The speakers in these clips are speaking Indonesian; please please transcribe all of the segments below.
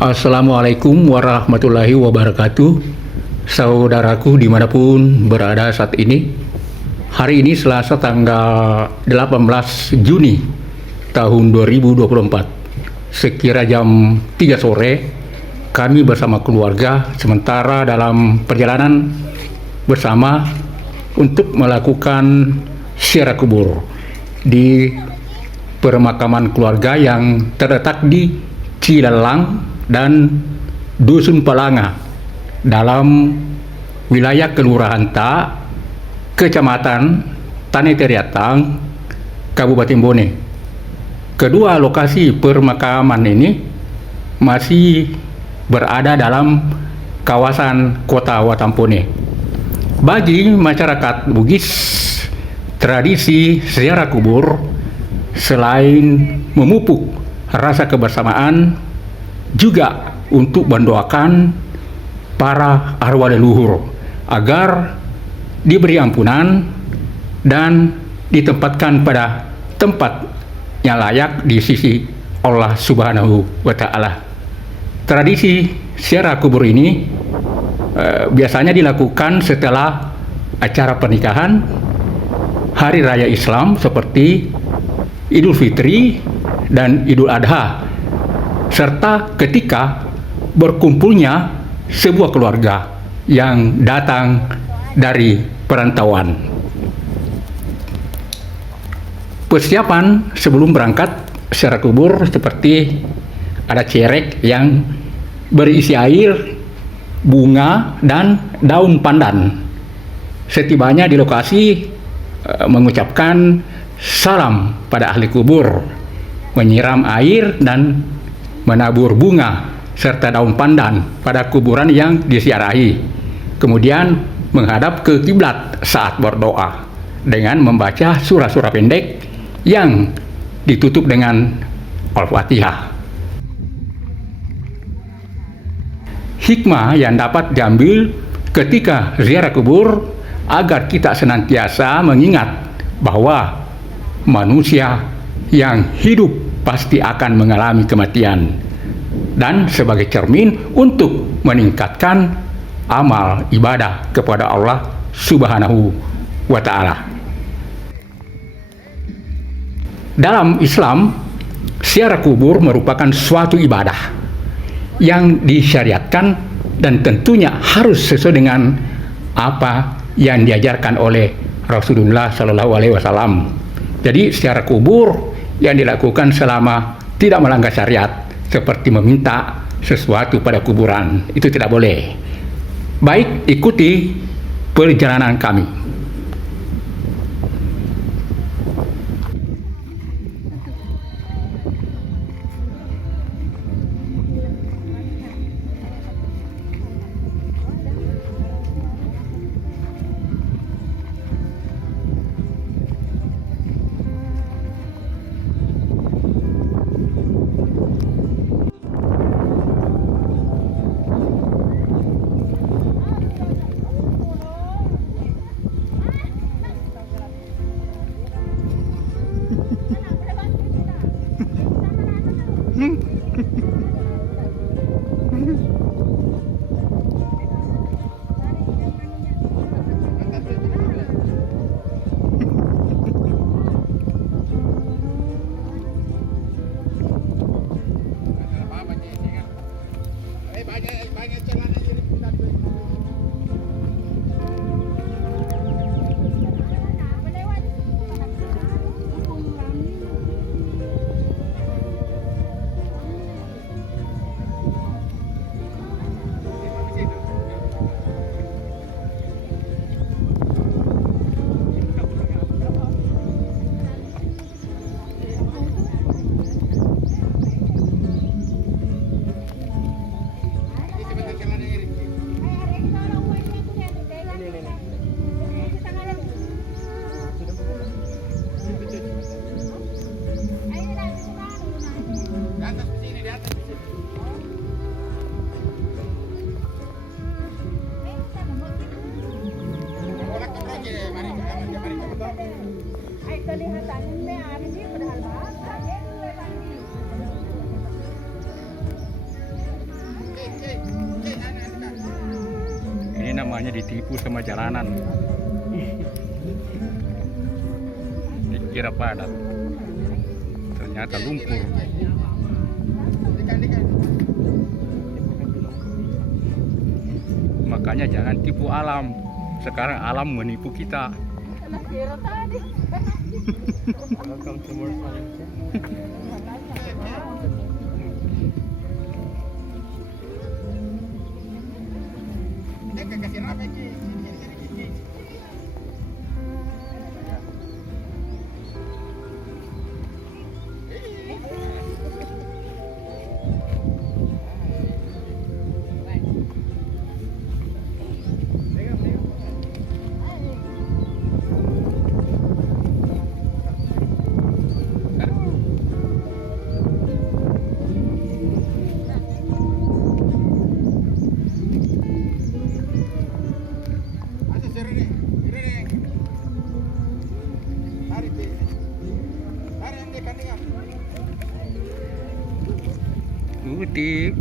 Assalamualaikum warahmatullahi wabarakatuh. Saudaraku dimanapun berada saat ini, hari ini Selasa tanggal 18 Juni tahun 2024, sekira jam 3 sore, kami bersama keluarga sementara dalam perjalanan bersama untuk melakukan ziarah kubur di permakaman keluarga yang terletak di Cilalang dan Dusun Palanga dalam wilayah Kelurahan Ta, Kecamatan Tanetariatang, Kabupaten Bone. Kedua lokasi permakaman ini masih berada dalam kawasan Kota Watampone. Bagi masyarakat Bugis, tradisi ziarah kubur selain memupuk rasa kebersamaan, juga untuk mendoakan para arwah leluhur agar diberi ampunan dan ditempatkan pada tempat yang layak di sisi Allah Subhanahu wa Ta'ala. Tradisi ziarah kubur ini biasanya dilakukan setelah acara pernikahan, hari raya Islam seperti Idul Fitri dan Idul Adha, serta ketika berkumpulnya sebuah keluarga yang datang dari perantauan. Persiapan sebelum berangkat ziarah kubur seperti ada cerek yang berisi air, bunga, dan daun pandan. Setibanya di lokasi mengucapkan salam pada ahli kubur, menyiram air dan menabur bunga serta daun pandan pada kuburan yang disiarahi. Kemudian menghadap ke kiblat saat berdoa dengan membaca surah-surah pendek yang ditutup dengan Al-Fatihah. Hikmah yang dapat diambil ketika ziarah kubur agar kita senantiasa mengingat bahwa manusia yang hidup pasti akan mengalami kematian, dan sebagai cermin untuk meningkatkan amal ibadah kepada Allah Subhanahu wa Ta'ala. Dalam Islam, ziarah kubur merupakan suatu ibadah yang disyariatkan dan tentunya harus sesuai dengan apa yang diajarkan oleh Rasulullah Shallallahu Alaihi Wasallam. Jadi ziarah kubur yang dilakukan selama tidak melanggar syariat, seperti meminta sesuatu pada kuburan, itu tidak boleh. Baik, ikuti perjalanan kami. Rupanya ditipu sama jalanan. Dikira padat, ternyata lumpur. Makanya jangan tipu alam. Sekarang alam menipu kita. Kutip.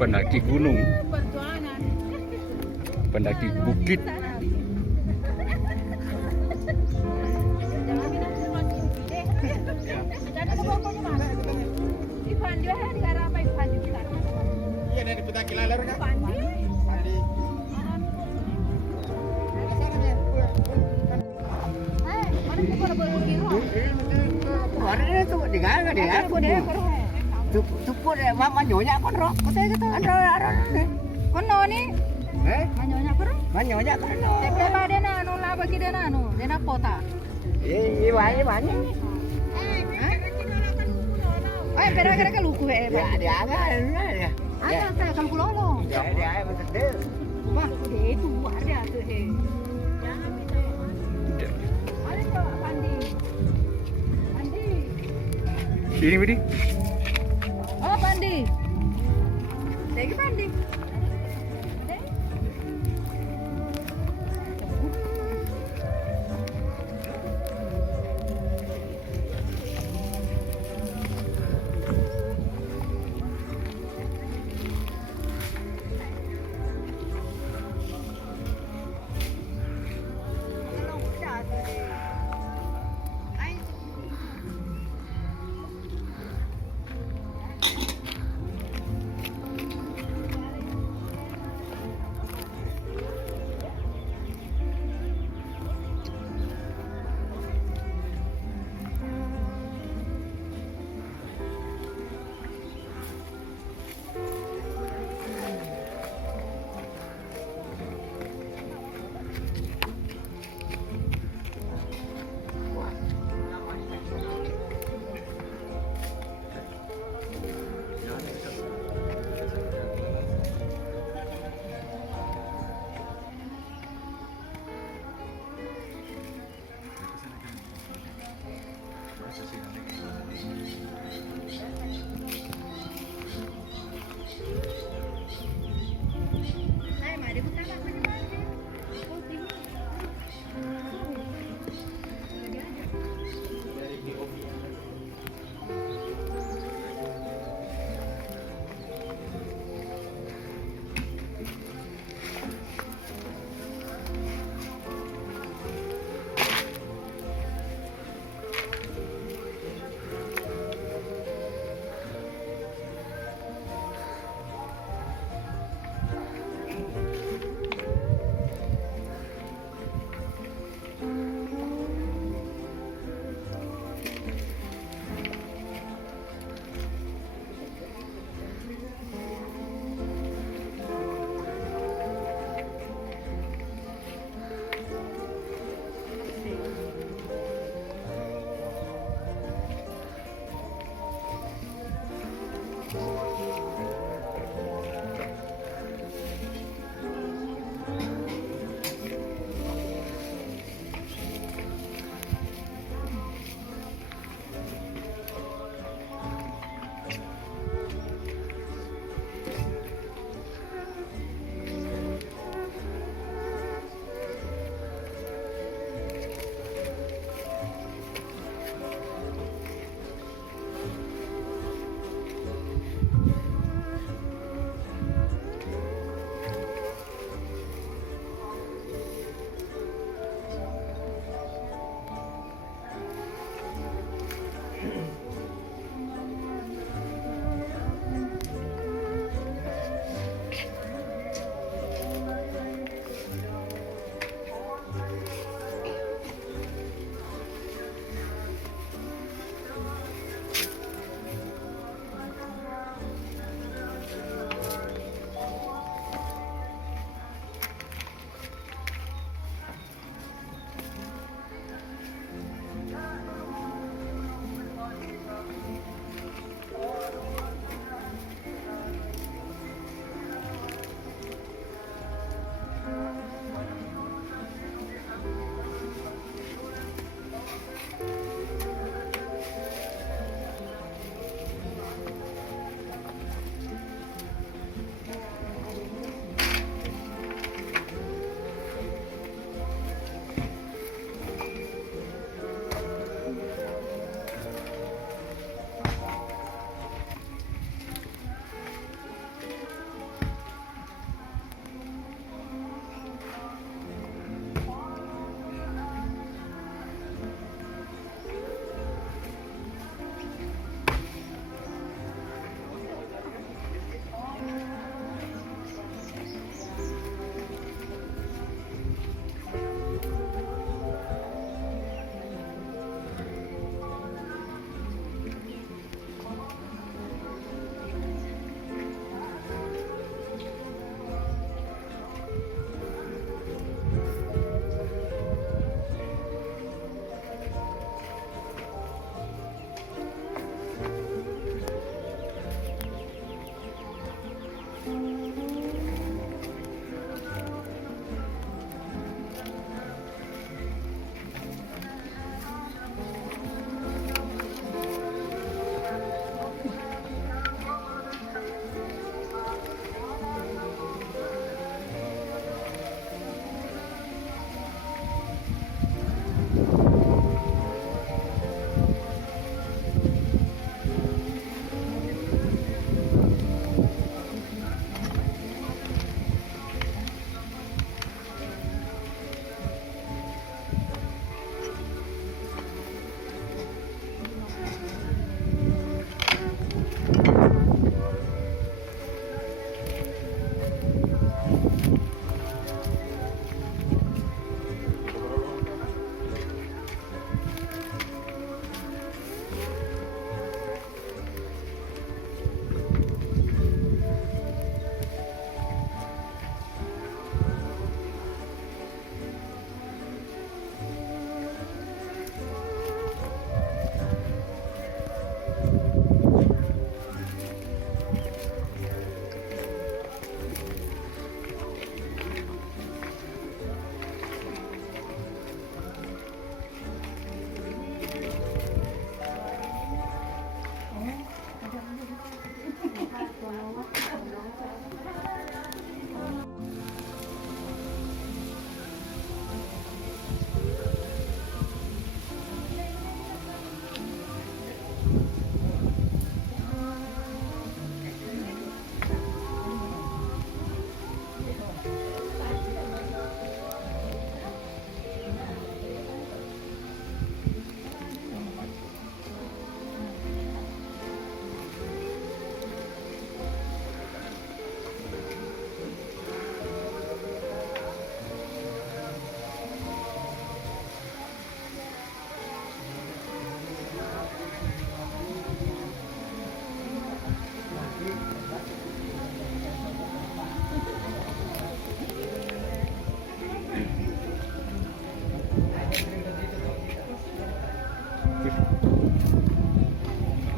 Pendaki gunung, pendaki bukit. Iya, dari pendaki laler kan? Warnanya tuh digaga dia. Tupur ya, mama nyonya kon ro. Kono ni, manyonya karo. Manyonya kon ro. Teple ba dena anu la bagi dena anu, dena kota. Iya, banyak. Pera-pera ke luku Ya, dia agak ya. Ada saya kalau kulolo. Ya, dia betul. Wah, itu ada tuh he. Ada tuh Pandi. Pandi. Ini Budi. Oh, Pandi. Lagi Pandi.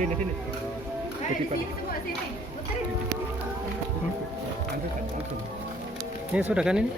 Sini sini. Ayo di sini semua sini. Puterin. Ambil kan langsung. Ini sudah kan ini?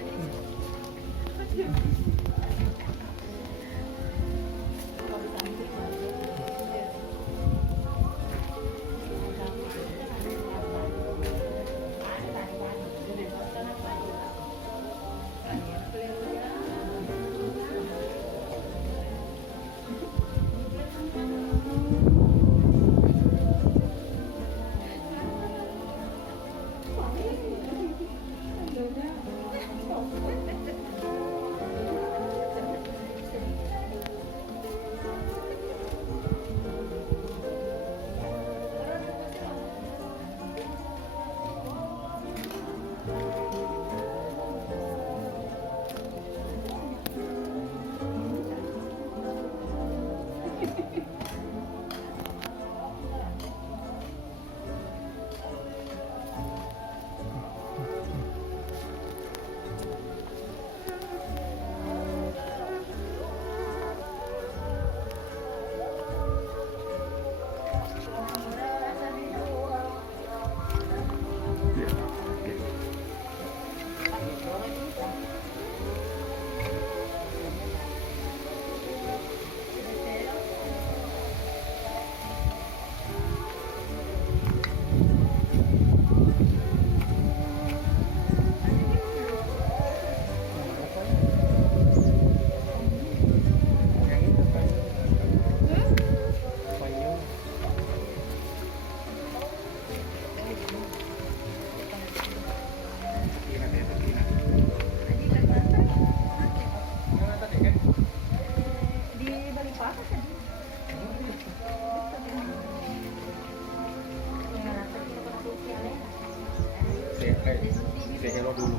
Saya hello dulu.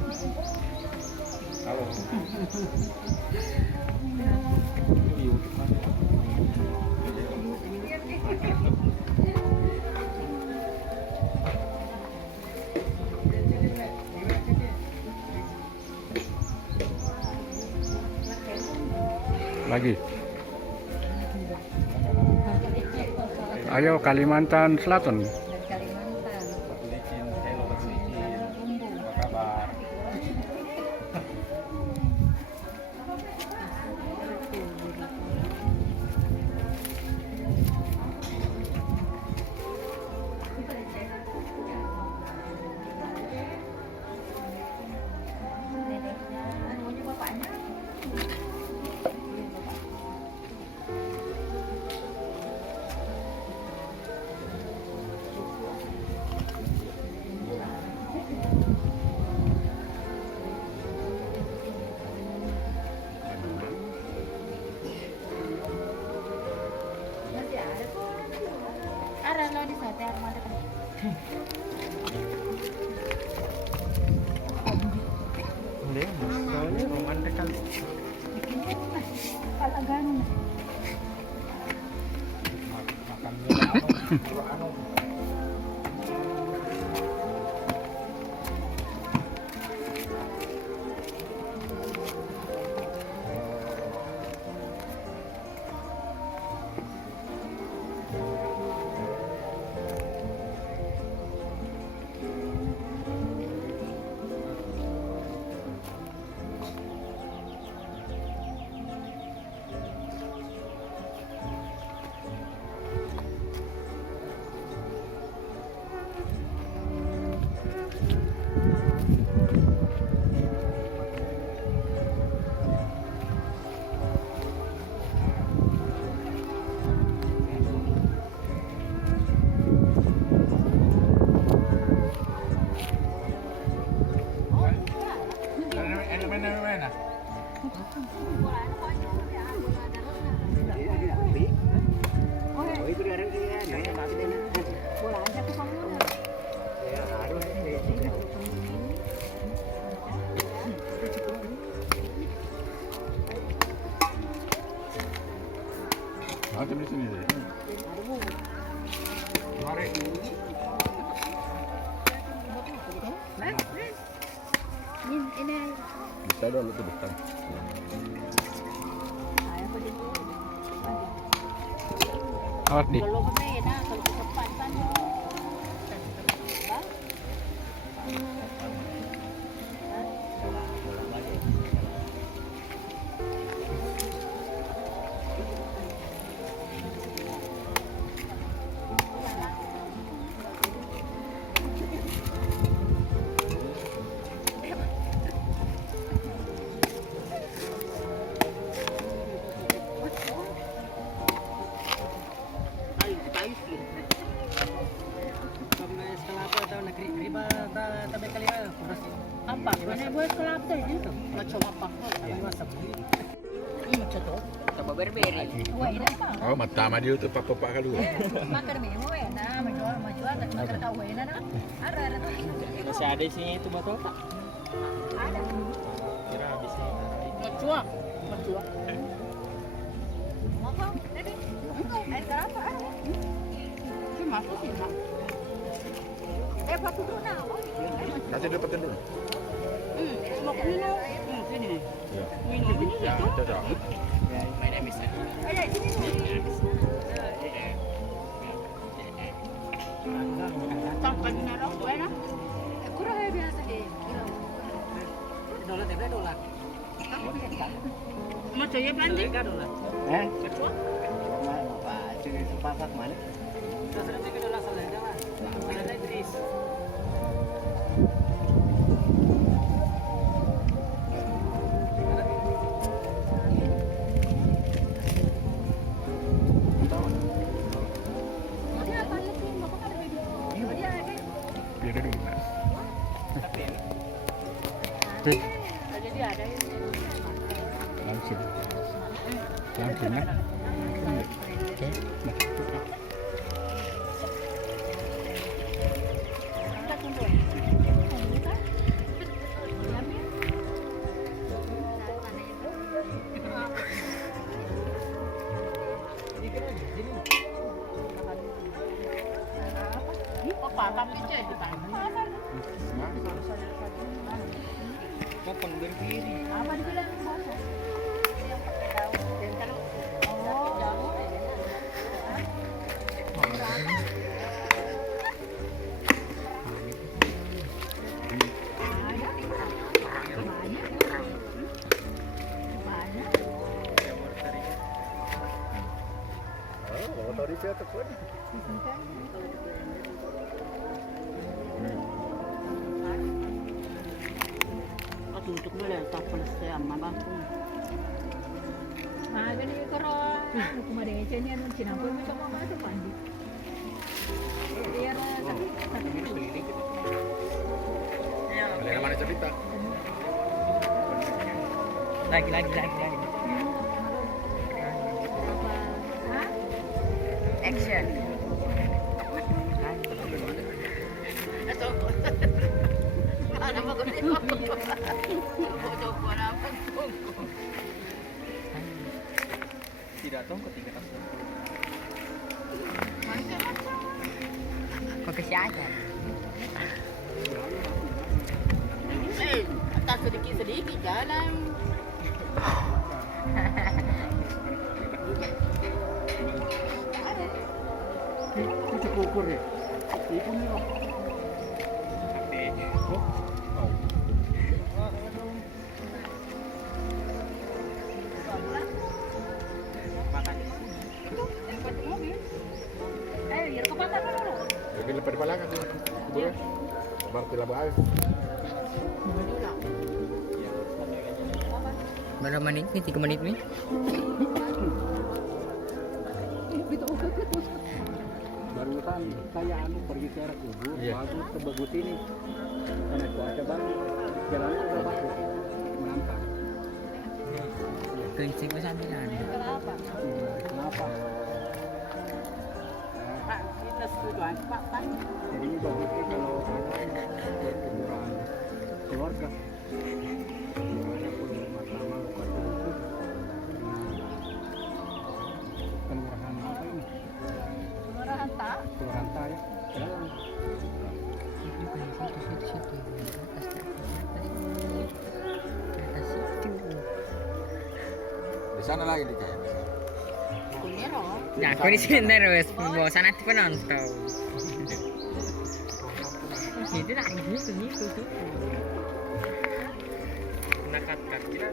Halo. Lagi. Ayo Kalimantan Selatan. Ada lo di sana armada kan. Soalnya romantis kali. Kalau ganun. Bola aja ke sana. Macam di sini deh. Mari. Ini. Bisa dulu tuh depan. Ayo pergi. Awas nih. Kalau kena, kalau kita Tambah berberi. Wah, ini apa? Oh, mata sama dia tu papa kalau. Makan mie mau ya, nah menjual tapi makan tahu ya, nah. Ada tuh. Masih ada isinya itu botol tak? Ada. Kira habisnya. Mencuak. Mau kau? Tadi. Air kelapa ada. Cuma aku sih nak. Waktu dulu nah. Kasih dulu pakai dulu. Mau ke sini. Sini. Ya. Ini Ya, cocok. Ada di sini. Sampai ni nak dah, nak. Kurang ya biasa deh. Dolar tebel dolar. Mau coba pandai? Dolar. Ketua? Apa? Ciri sepakat mana? Dolar tiga dolar salah dah. Salah Idris. Dia apa lagi? Bapak kan ada baby. Dia ada. Biar dulu. Jadi ada ini. Langsung. Langsung ya. Oke. Kita tunggu. Apa? Tapi je kita. Kapan berdiri? Apa dibilang? Yang pakai daun. Dan kalau jauh Oh, tadi saya tekan. Aku untuk boleh tak selesai amma bangku. Magani karo kemarin aja nih anu Cina pun macam apa tuh mandi. Biar tapi Ada mana cerita? Lagi. Hah? Action. Ada apa kau ni? Coba apa? Tidak tahu ketiga asal. Kau kesiannya. Tak sedikit jalan. Itu ukur ya. Ibu ni kok. Ya ke pasar dulu. Jadi lepas di palang tu. Kubur. Baru telah buat. Berapa menit ni? 3 menit ni? Barusan saya pergi ke arah kubur, Iya. bagus sebagus ini. Karena cuaca bagus, jalannya udah bagus, menantang. Kencing ke sambilan. Kenapa? Kenapa? Pak, kita setuju Pak. Jadi ini bagusnya kalau ada kuburan keluarga. Gimana pun rumah sama luka itu. Kelurahan apa ini? Murahan tak? Kelurahan Taya. Jalan. Di sana lagi di kayak. Nah, aku di sini terus, bosan nanti penonton. Itu lah, gitu. Nakat kira.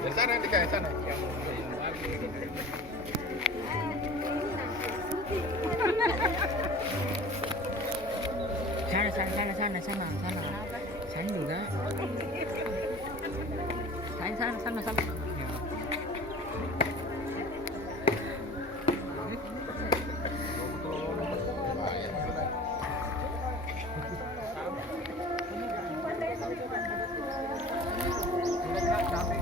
Di sana di kayak sana. Sana. Sana juga. Sana. Pakai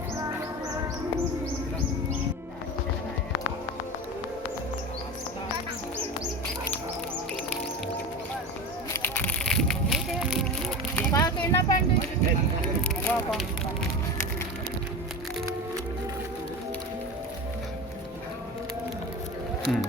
apa nih? Hmm.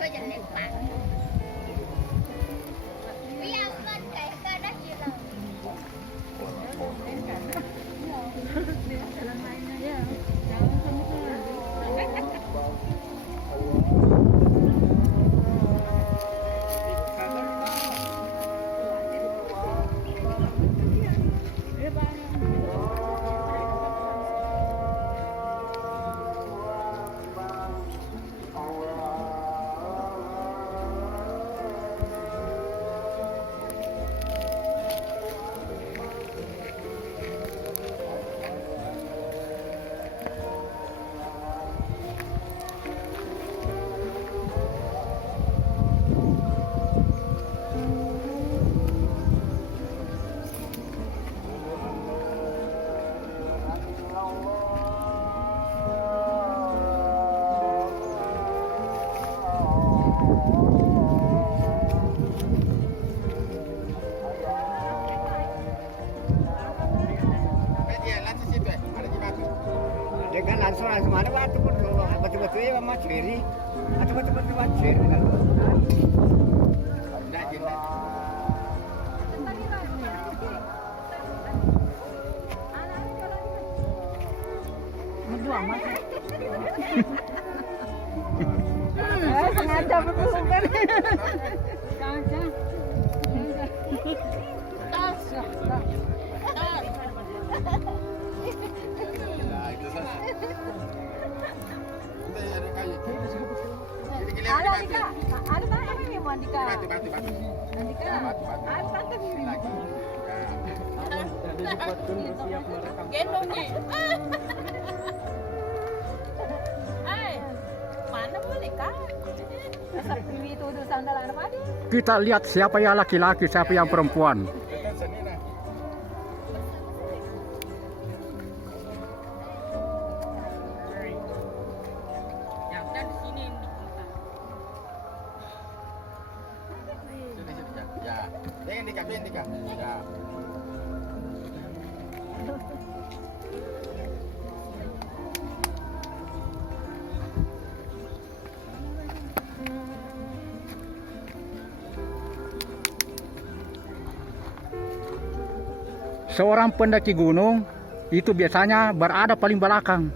Tôi dành lên bạn. Bây giờ con cái đó gì rồi? Dengan langsung mana waktu pun betul-betul ya mama ceri atau betul-betul ceri kalau tidak jelas. Sengaja betul kan? Sengaja. Halo Dika, ada apa ini mau Dika? Dika, ada tante ini. Gendong nih. Mana boleh kak? Seperti itu sandal apa dia? Kita lihat siapa yang laki-laki, siapa yang perempuan. Ya, jangan dikabin Dika. Ya. Seorang pendaki gunung itu biasanya berada paling belakang.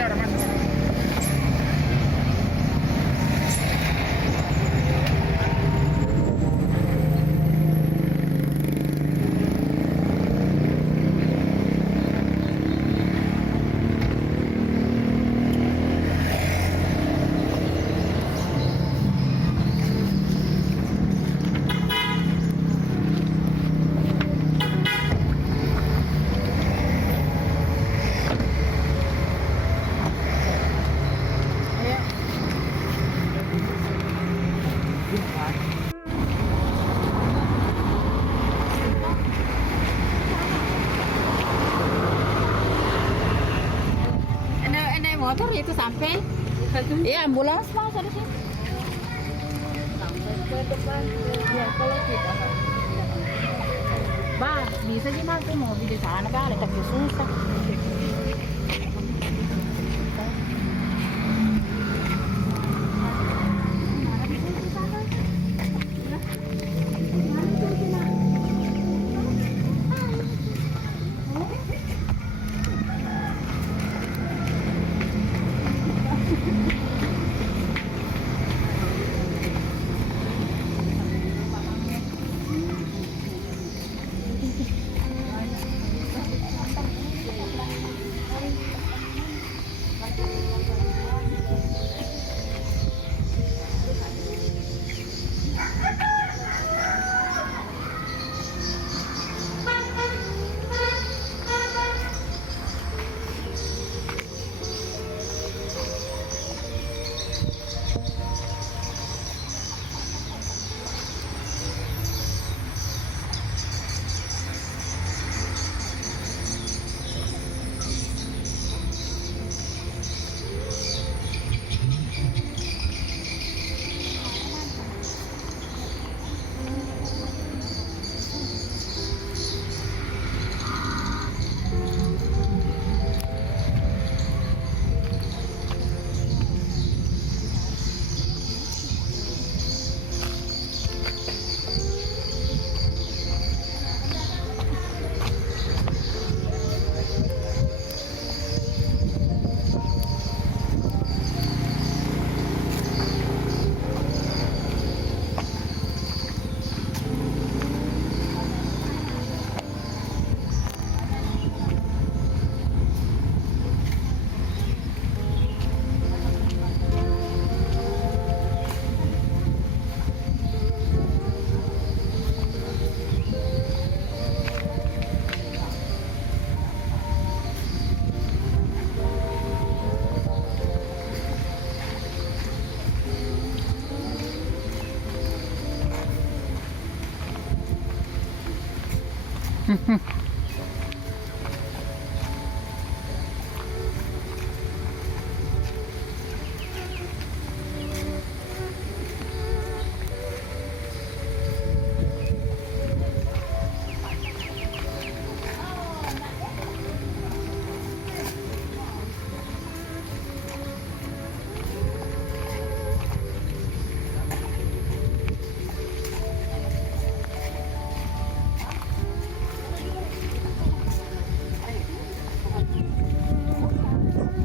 motornya udah masuk. Naik motor itu sampai ya ambulans mas ada sih sampai ke depan ya kalau tidak bah bisa gimana tuh mau di sana kali tapi susah.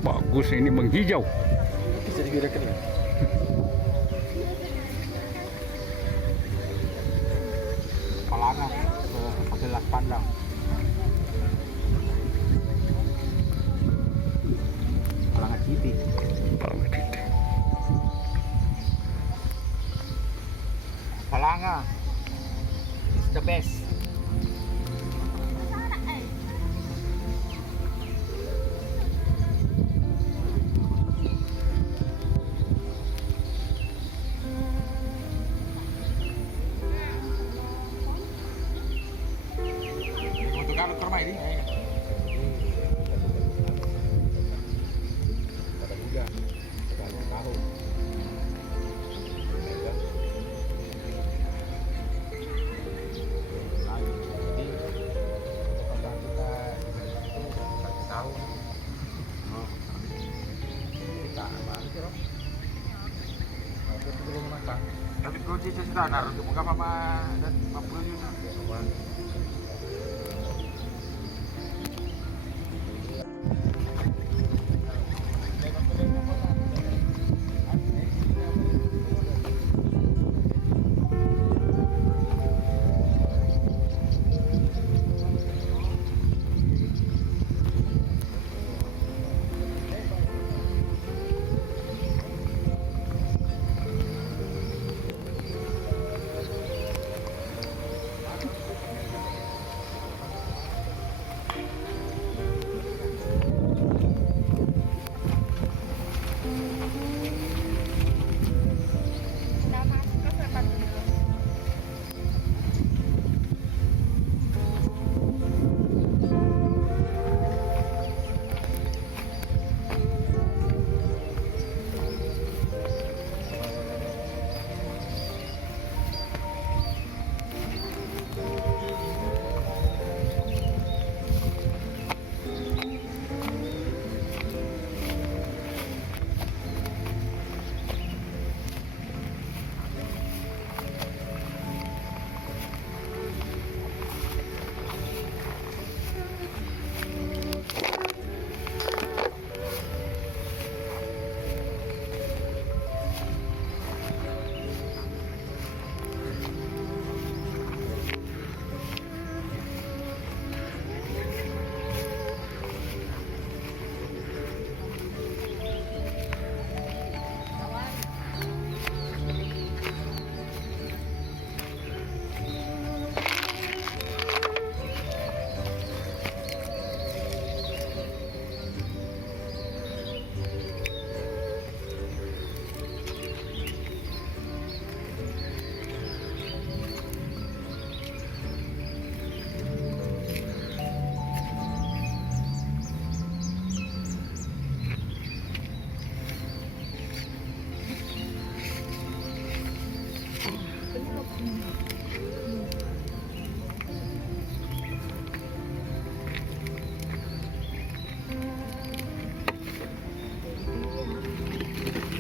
Bagus ini menghijau. Jadi kira kering. Palanga sebelah pandang. Palanga Citi. Palanga is the best. Kalau terma ini ada juga kalau tahu tapi kunci sudah naruh semoga mama dan mama juga.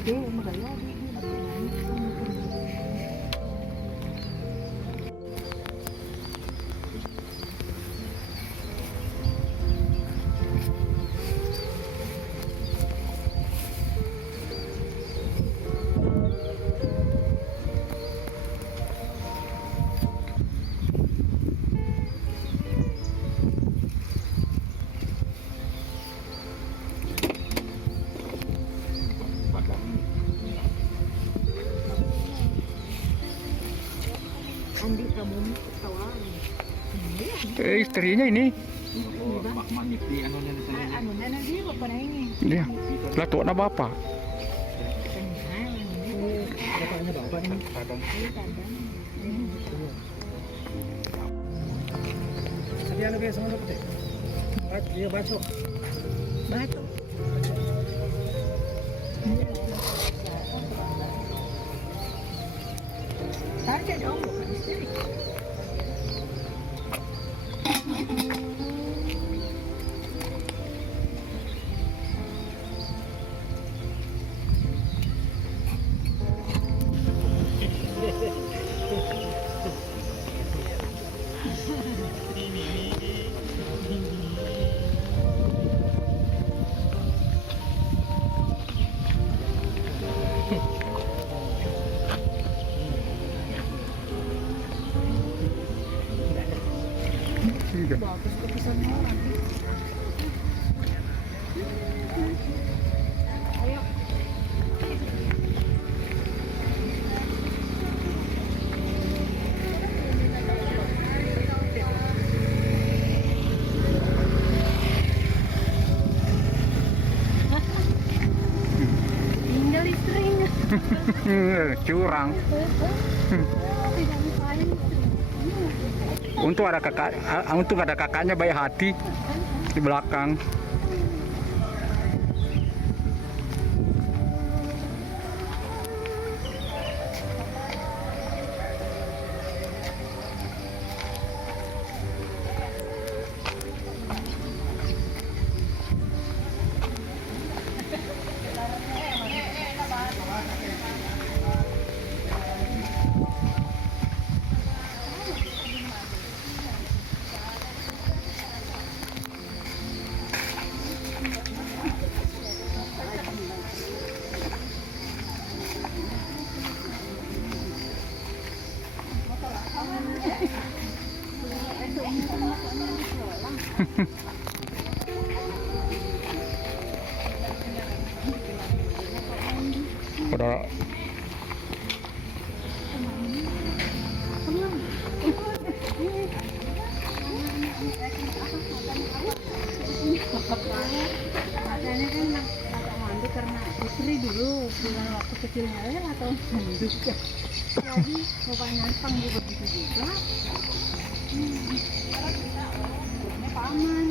gede magaya di Andi kamu ketawa. Istrinya ini. Pak Maniti anu nya sana. Anu nana dia bapak ini. Dia. Lah tuh anak bapak. Bapaknya bapak ini. Kadang. Tadi anu kayak sama dapat. Dia bacok. Batu. Target dong bukan istri. Bagus kepisannya orang. Ayo. Tinggal istrinya. Curang. Tidak misalnya. Untung ada kakaknya baik hati di belakang. Pada Katanya kan agak mandu karena istri dulu bilang waktu kecil atau mandu ya. Jadi bapaknya pang juga begitu juga. Paman.